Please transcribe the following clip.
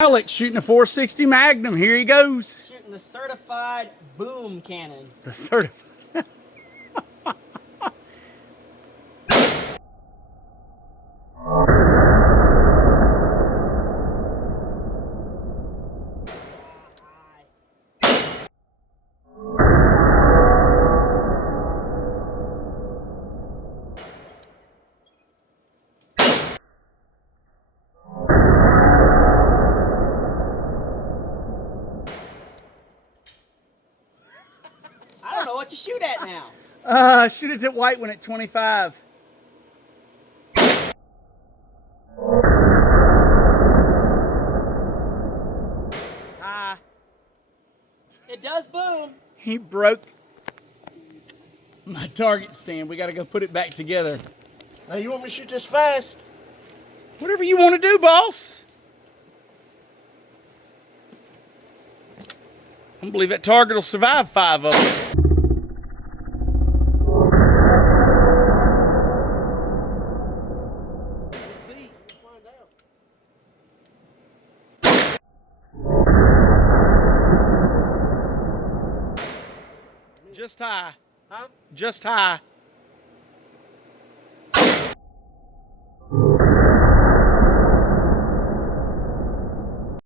Alex shooting a 460 Magnum. Here he goes. Shooting the certified boom cannon. The certified. I don't know what to shoot at now. Shoot it at white one at 25. It does boom. He broke my target stand. We got to go put it back together. Now you want me to shoot this fast? Whatever you want to do, boss. I don't believe that target will survive 5 of them. Just high. Huh? Just high.